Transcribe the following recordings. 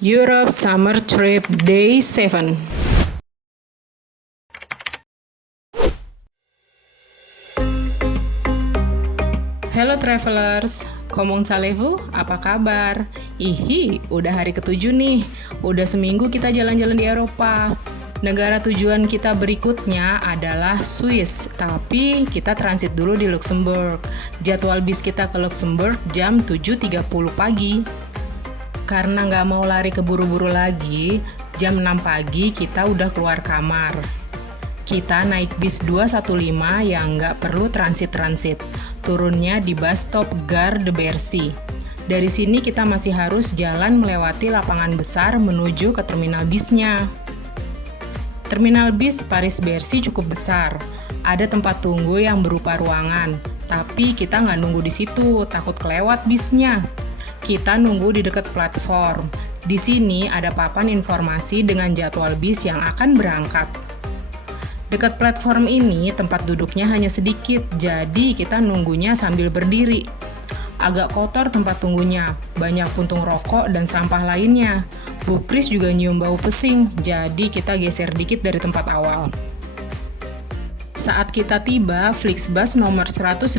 Europe Summer Trip Day 7. Hello travelers, komong salevu, apa kabar? Ihi, udah hari ke-7 nih. Udah seminggu kita jalan-jalan di Eropa. Negara tujuan kita berikutnya adalah Swiss, tapi kita transit dulu di Luxembourg. Jadwal bis kita ke Luxembourg jam 7.30 pagi. Karena nggak mau lari keburu-buru lagi, jam 6 pagi kita udah keluar kamar. Kita naik bis 215 yang nggak perlu transit-transit. Turunnya di bus stop Gare de Bercy. Dari sini kita masih harus jalan melewati lapangan besar menuju ke terminal bisnya. Terminal bis Paris-Bercy cukup besar. Ada tempat tunggu yang berupa ruangan, tapi kita nggak nunggu di situ, takut kelewat bisnya. Kita nunggu di dekat platform. Di sini ada papan informasi dengan jadwal bis yang akan berangkat. Dekat platform ini tempat duduknya hanya sedikit, jadi kita nunggunya sambil berdiri. Agak kotor tempat tunggunya, banyak puntung rokok dan sampah lainnya. Bu Kris juga nyium bau pesing, jadi kita geser dikit dari tempat awal. Saat kita tiba, Flixbus nomor 180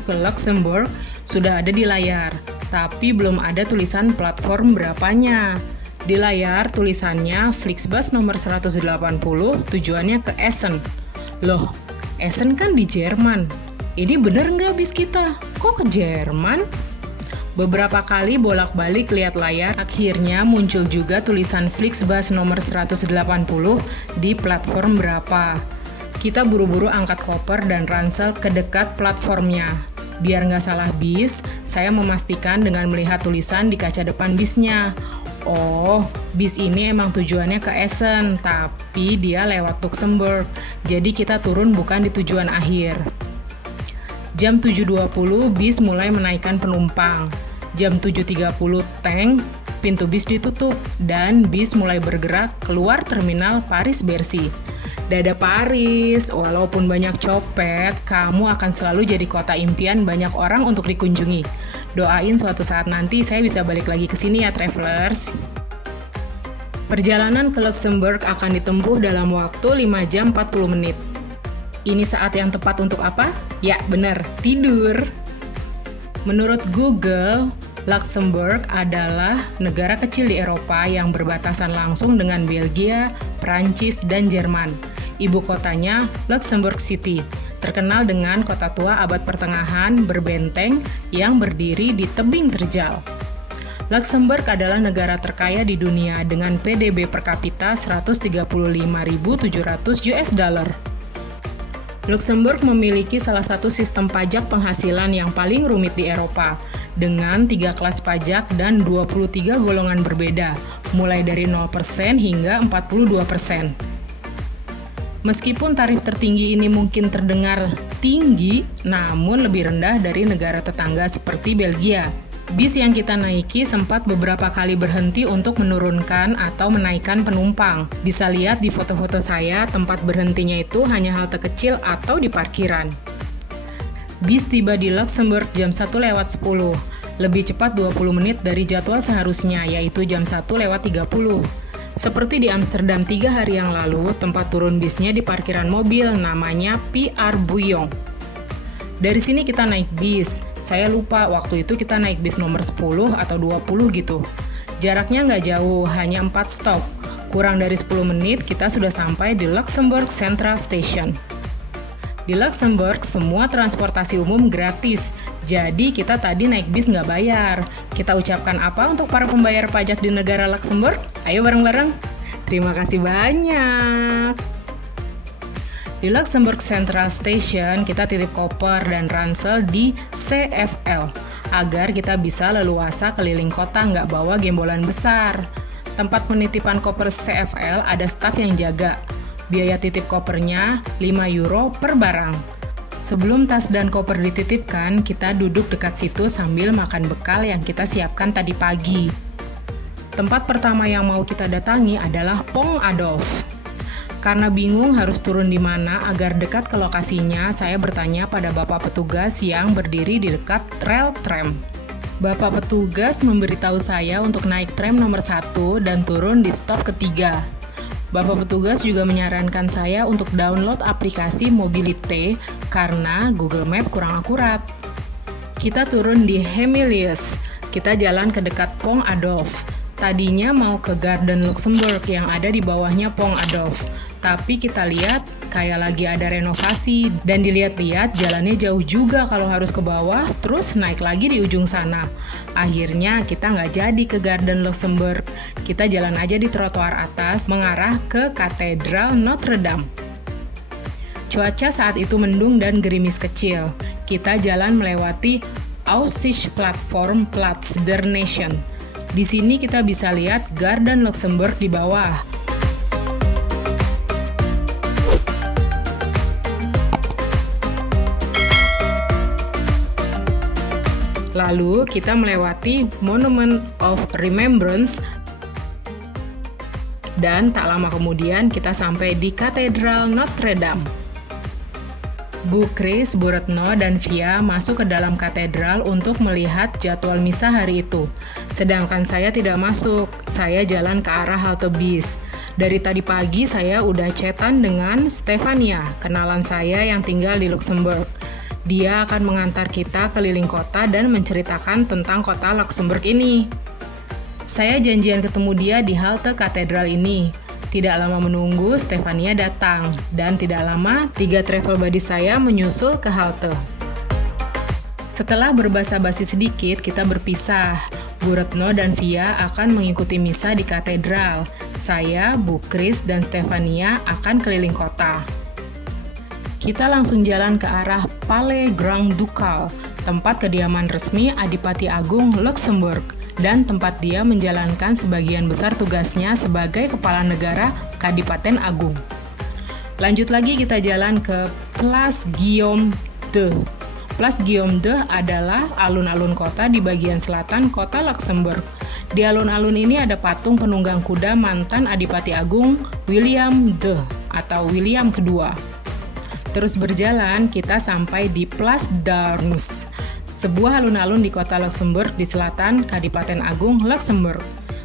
ke Luxembourg sudah ada di layar, tapi belum ada tulisan platform berapanya. Di layar tulisannya Flixbus nomor 180 tujuannya ke Essen. Loh, Essen kan di Jerman. Ini bener nggak bis kita? Kok ke Jerman? Beberapa kali bolak-balik lihat layar, akhirnya muncul juga tulisan Flixbus nomor 180 di platform berapa. Kita buru-buru angkat koper dan ransel ke dekat platformnya. Biar nggak salah bis, saya memastikan dengan melihat tulisan di kaca depan bisnya. Oh, bis ini emang tujuannya ke Essen, tapi dia lewat Luxembourg. Jadi kita turun bukan di tujuan akhir. Jam 7.20 bis mulai menaikkan penumpang. Jam 7.30 tank, pintu bis ditutup, dan bis mulai bergerak keluar terminal Paris-Bercy. Dada Paris, walaupun banyak copet, kamu akan selalu jadi kota impian banyak orang untuk dikunjungi. Doain suatu saat nanti saya bisa balik lagi ke sini ya travelers. Perjalanan ke Luxembourg akan ditempuh dalam waktu 5 jam 40 menit. Ini saat yang tepat untuk apa? Ya, benar, tidur. Menurut Google, Luxembourg adalah negara kecil di Eropa yang berbatasan langsung dengan Belgia, Prancis, dan Jerman. Ibu kotanya Luxembourg City, terkenal dengan kota tua abad pertengahan berbenteng yang berdiri di tebing terjal. Luxembourg adalah negara terkaya di dunia dengan PDB per kapita 135.700 US dollar. Luxembourg memiliki salah satu sistem pajak penghasilan yang paling rumit di Eropa, dengan 3 kelas pajak dan 23 golongan berbeda, mulai dari 0% hingga 42%. Meskipun tarif tertinggi ini mungkin terdengar tinggi, namun lebih rendah dari negara tetangga seperti Belgia. Bis yang kita naiki sempat beberapa kali berhenti untuk menurunkan atau menaikkan penumpang. Bisa lihat di foto-foto saya, tempat berhentinya itu hanya halte kecil atau di parkiran. Bis tiba di Luxembourg jam 1:10, lebih cepat 20 menit dari jadwal seharusnya, yaitu jam 1:30. Seperti di Amsterdam 3 hari yang lalu, tempat turun bisnya di parkiran mobil, namanya PR Bouillon. Dari sini kita naik bis. Saya lupa waktu itu kita naik bis nomor 10 atau 20 gitu. Jaraknya nggak jauh, hanya 4 stop. Kurang dari 10 menit kita sudah sampai di Luxembourg Central Station. Di Luxembourg, semua transportasi umum gratis. Jadi kita tadi naik bis nggak bayar. Kita ucapkan apa untuk para pembayar pajak di negara Luxembourg? Ayo bareng-bareng. Terima kasih banyak. Di Luxembourg Central Station, kita titip koper dan ransel di CFL agar kita bisa leluasa keliling kota nggak bawa gembolan besar. Tempat penitipan koper CFL ada staf yang jaga. Biaya titip kopernya 5 euro per barang. Sebelum tas dan koper dititipkan, kita duduk dekat situ sambil makan bekal yang kita siapkan tadi pagi. Tempat pertama yang mau kita datangi adalah Pont Adolphe. Karena bingung harus turun di mana agar dekat ke lokasinya, saya bertanya pada bapak petugas yang berdiri di dekat rel tram. Bapak petugas memberitahu saya untuk naik tram nomor 1 dan turun di stop ketiga. Bapak petugas juga menyarankan saya untuk download aplikasi Mobility karena Google Map kurang akurat. Kita turun di Hemilius. Kita jalan ke dekat Pont Adolphe. Tadinya mau ke Garden Luxembourg yang ada di bawahnya Pont Adolphe. Tapi kita lihat kayak lagi ada renovasi dan dilihat-lihat jalannya jauh juga kalau harus ke bawah terus naik lagi di ujung sana. Akhirnya kita nggak jadi ke Garden Luxembourg. Kita jalan aja di trotoar atas mengarah ke Katedral Notre Dame. Cuaca saat itu mendung dan gerimis kecil. Kita jalan melewati Aussichtsplattform Platz der Nation. Di sini kita bisa lihat Garden Luxembourg di bawah. Lalu kita melewati Monument of Remembrance dan tak lama kemudian kita sampai di Katedral Notre Dame. Bu Chris, Bu Retno, dan Via masuk ke dalam katedral untuk melihat jadwal misa hari itu. Sedangkan saya tidak masuk, saya jalan ke arah halte bis. Dari tadi pagi saya udah chatan dengan Stefania, kenalan saya yang tinggal di Luxembourg. Dia akan mengantar kita keliling kota dan menceritakan tentang kota Luxembourg ini. Saya janjian ketemu dia di halte katedral ini. Tidak lama menunggu, Stefania datang. Dan tidak lama, 3 travel buddy saya menyusul ke halte. Setelah berbasa-basi sedikit, kita berpisah. Bu Retno dan Via akan mengikuti misa di katedral. Saya, Bu Chris, dan Stefania akan keliling kota. Kita langsung jalan ke arah Palais Grand Ducal, tempat kediaman resmi Adipati Agung Luxembourg, dan tempat dia menjalankan sebagian besar tugasnya sebagai kepala negara Kadipaten Agung. Lanjut lagi kita jalan ke Place Guillaume II. Place Guillaume II adalah alun-alun kota di bagian selatan kota Luxembourg. Di alun-alun ini ada patung penunggang kuda mantan Adipati Agung William II atau William kedua. Terus berjalan, kita sampai di Place d'Armes, sebuah alun-alun di kota Luxembourg di selatan Kadipaten Agung Luxembourg.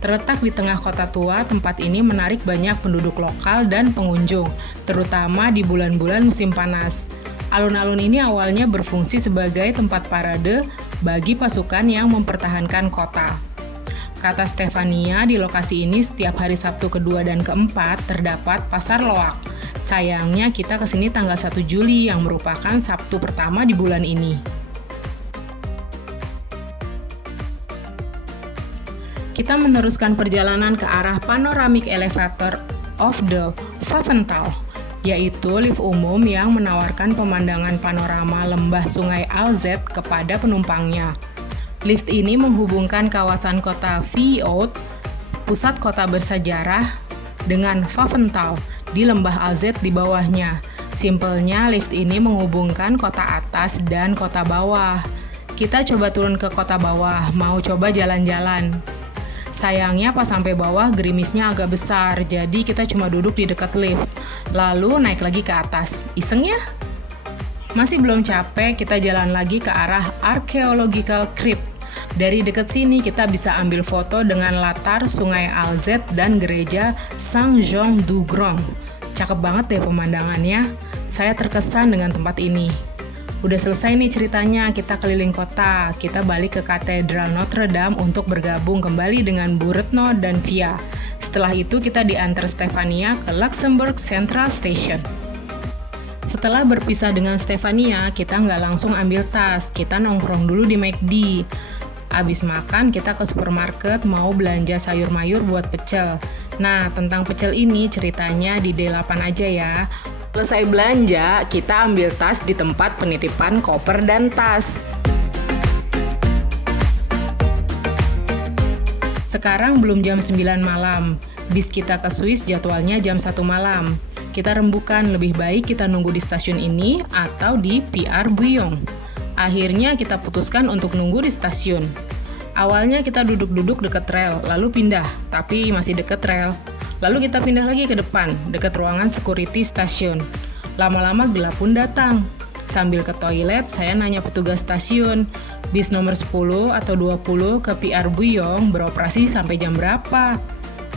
Terletak di tengah kota tua, tempat ini menarik banyak penduduk lokal dan pengunjung, terutama di bulan-bulan musim panas. Alun-alun ini awalnya berfungsi sebagai tempat parade bagi pasukan yang mempertahankan kota. Kata Stefania, di lokasi ini setiap hari Sabtu kedua dan keempat terdapat pasar loak. Sayangnya kita kesini tanggal 1 Juli yang merupakan Sabtu pertama di bulan ini. Kita meneruskan perjalanan ke arah Panoramic Elevator of the Pfaffenthal, yaitu lift umum yang menawarkan pemandangan panorama lembah Sungai Alzette kepada penumpangnya. Lift ini menghubungkan kawasan kota Viaud, pusat kota bersejarah, dengan Pfaffenthal di lembah Alzette di bawahnya. Simpelnya, lift ini menghubungkan kota atas dan kota bawah. Kita coba turun ke kota bawah, mau coba jalan-jalan. Sayangnya pas sampai bawah gerimisnya agak besar, jadi kita cuma duduk di dekat lift. Lalu naik lagi ke atas. Iseng ya? Masih belum capek, kita jalan lagi ke arah Archaeological Crypt. Dari dekat sini kita bisa ambil foto dengan latar Sungai Alzette dan gereja Saint-Jean-du-Grand. Cakep banget deh pemandangannya. Saya terkesan dengan tempat ini. Udah selesai nih ceritanya, kita keliling kota. Kita balik ke Katedral Notre Dame untuk bergabung kembali dengan Bu Retno dan Via. Setelah itu kita diantar Stefania ke Luxembourg Central Station. Setelah berpisah dengan Stefania, kita nggak langsung ambil tas. Kita nongkrong dulu di McD. Abis makan, kita ke supermarket mau belanja sayur mayur buat pecel. Nah, tentang pecel ini ceritanya di D8 aja ya. Selesai belanja, kita ambil tas di tempat penitipan koper dan tas. Sekarang belum jam 9 malam. Bis kita ke Swiss jadwalnya jam 1 malam. Kita rembukan lebih baik kita nunggu di stasiun ini atau di PR Bouillon. Akhirnya kita putuskan untuk nunggu di stasiun. Awalnya kita duduk-duduk dekat rel, lalu pindah, tapi masih dekat rel. Lalu kita pindah lagi ke depan, dekat ruangan security stasiun. Lama-lama gelap pun datang. Sambil ke toilet, saya nanya petugas stasiun, bis nomor 10 atau 20 ke PR Buyong beroperasi sampai jam berapa?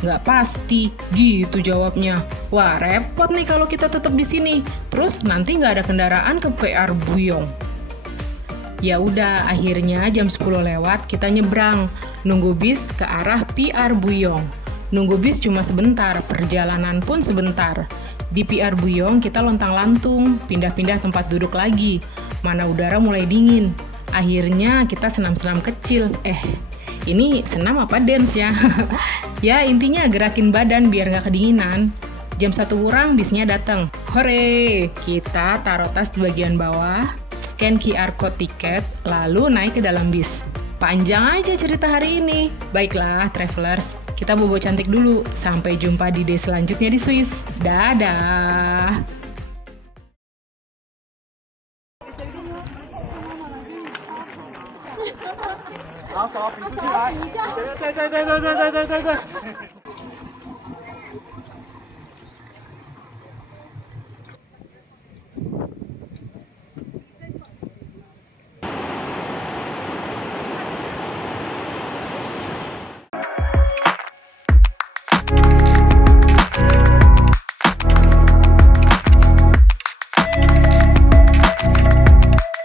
Nggak pasti, gitu jawabnya. Wah, repot nih kalau kita tetap di sini. Terus nanti nggak ada kendaraan ke PR Buyong. Ya udah, akhirnya jam 10 lewat kita nyebrang, nunggu bis ke arah PR Buyong. Nunggu bis cuma sebentar, perjalanan pun sebentar. Di PR Buyong kita lontang-lantung, pindah-pindah tempat duduk lagi. Mana udara mulai dingin. Akhirnya kita senam-senam kecil. Ini senam apa dance ya? Ya intinya gerakin badan biar gak kedinginan. Jam 1 kurang bisnya datang. Hore! Kita taruh tas di bagian bawah, scan QR code tiket, lalu naik ke dalam bis. Panjang aja cerita hari ini. Baiklah, travelers, kita bobo cantik dulu. Sampai jumpa di day selanjutnya di Swiss. Dadah!